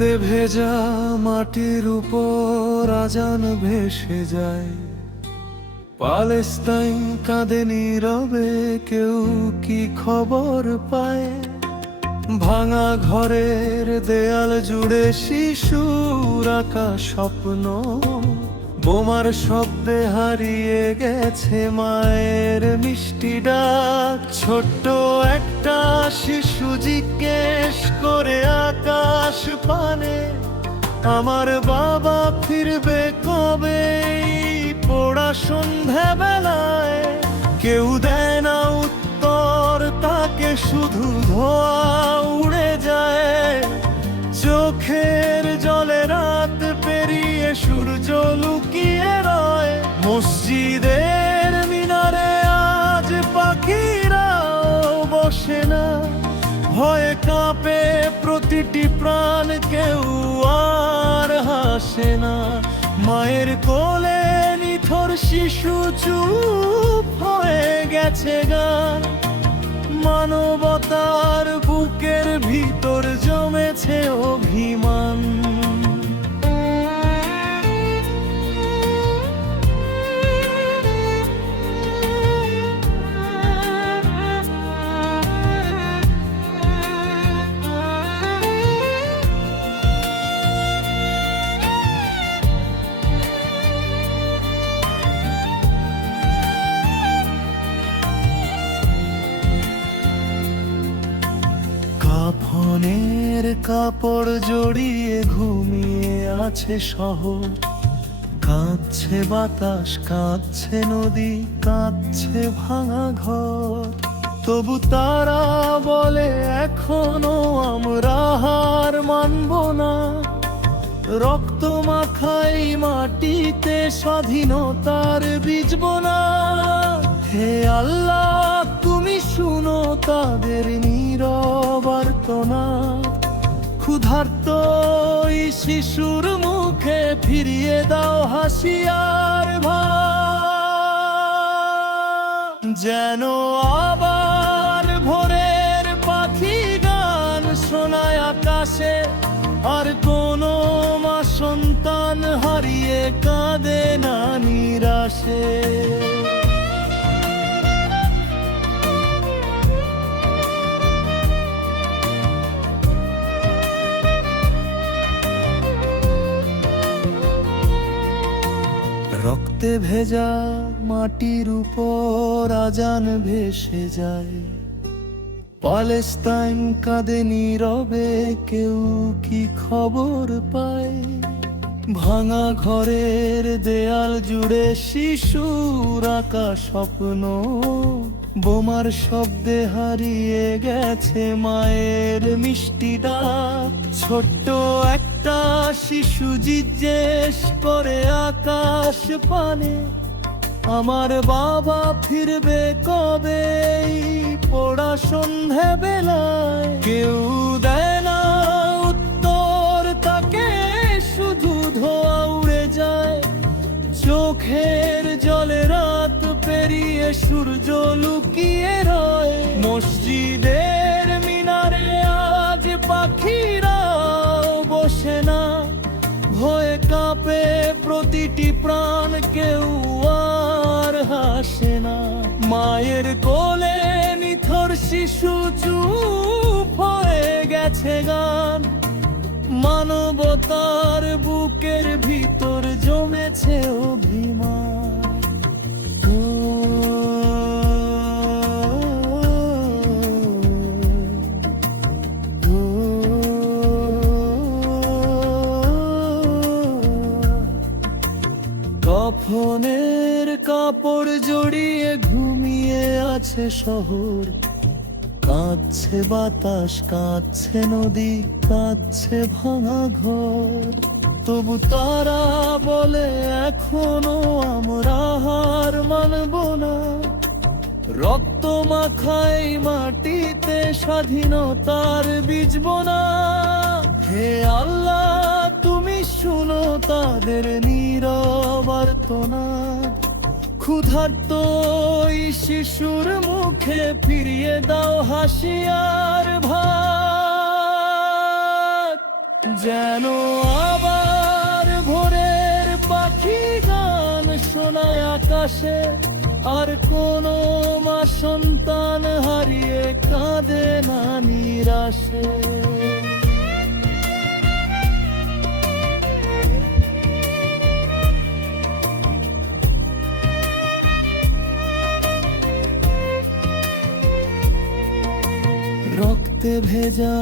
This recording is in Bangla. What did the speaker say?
রক্তে ভেজা মাটির উপর আজান ভেসে যায়। পালেস্তাইন কাঁদে নীরবে, কেউ কি খবর পায়? ভাঙা ঘরের দেয়াল জুড়ে শিশুর আঁকা স্বপ্ন, বোমার শব্দে হারিয়ে গেছে মায়ের মিষ্টি ডাক। ছোট্ট একটা শিশু জিজ্ঞেস করে আকাশ পানে, আমার বাবা ফিরবে কবে? পোড়া সন্ধ্যা বেলায় কেউ দেয় না উত্তর, তাকে শুধু ধোঁয়া উড়ে যায়। চোখের জলে রাত পেরিয়ে সূর্য লুকিয়ে রয়। মসজিদের মিনারে আজ পাখিরাও বসে না, ভয়ে কাঁপে প্রতিটি প্রাণ, কেউ আর হাসে না। মায়ের কোলে নিথর শিশু চুপ হয়ে গেছে গান। মানবতার বুকের ভিতর জমেছে অভিমান। কাফনের কাপড় জড়িয়ে ঘুমিয়ে আছে শহর। কাঁদছে বাতাস, কাঁদছে নদী, কাঁদছে ভাঙা ঘর। তবু তারা বলে এখনো আমরা হার মানব না। রক্ত মাখাই মাটিতে স্বাধীনতার বীজ বোনা। হে আল্লাহ, তুমি শুনো তাদের নীরব আর্তনা। ক্ষুধার্ত এই শিশুর মুখে ফিরিয়ে দাও হাসি আর ভাব। যেন আবার ভোরের পাখি গান শোনায় আকাশে, আর কোনো মা সন্তান হারিয়ে কাঁদে না নিরাশে। রক্তে ভেজা মাটির উপর আজান ভেসে যায়। পালেস্তাইন কাঁদে নীরবে, কেউ কি খবর পায়? ভাঙা ঘরের দেয়াল জুড়ে শিশুর আঁকা স্বপ্ন, বোমার শব্দে হারিয়ে গেছে মায়ের মিষ্টি ডাক। ছোট্ট একটা শিশু জিজ্ঞেস করে আকাশ পানে, আমার বাবা ফিরবে কবে? পোড়া সন্ধ্যা বেলায় কেউ দেয় না উত্তর, তাকে শুধু ধোঁয়া উড়ে যায়। চোখের জলে রাত পেরিয়ে সূর্য লুকিয়ে রয়। মসজিদের মিনারে আজ পাখিরাও বসে না, ভয়ে কাঁপে প্রতিটি প্রাণ, কেউ আর হাসে না। মায়ের কোলে নিথর শিশু চুপ হয়ে গেছে গান। মানবতার বুকের ভিতর জমেছে অভিমান। কাফনের কাপড় জড়িয়ে ঘুমিয়ে আছে শহর। কাঁদছে বাতাস, কাঁদছে নদী, কাঁদছে ভাঙা ঘর। তবু তারা বলে এখনো আমরা হার মানব না। রক্ত মাখাই মাটিতে স্বাধীনতার বীজ বোনা। হে আল্লাহ, তুমি শুনো তাদের নীরব আর্তনা। ক্ষুধার্ত এই শিশুর মুখে ফিরিয়ে দাও হাসি আর ভাব। যেন আবার ভোরের পাখি গান শোনায় আকাশে, আর কোনো মা সন্তান হারিয়ে কাঁদে না নিরাশে। রক্তে ভেজা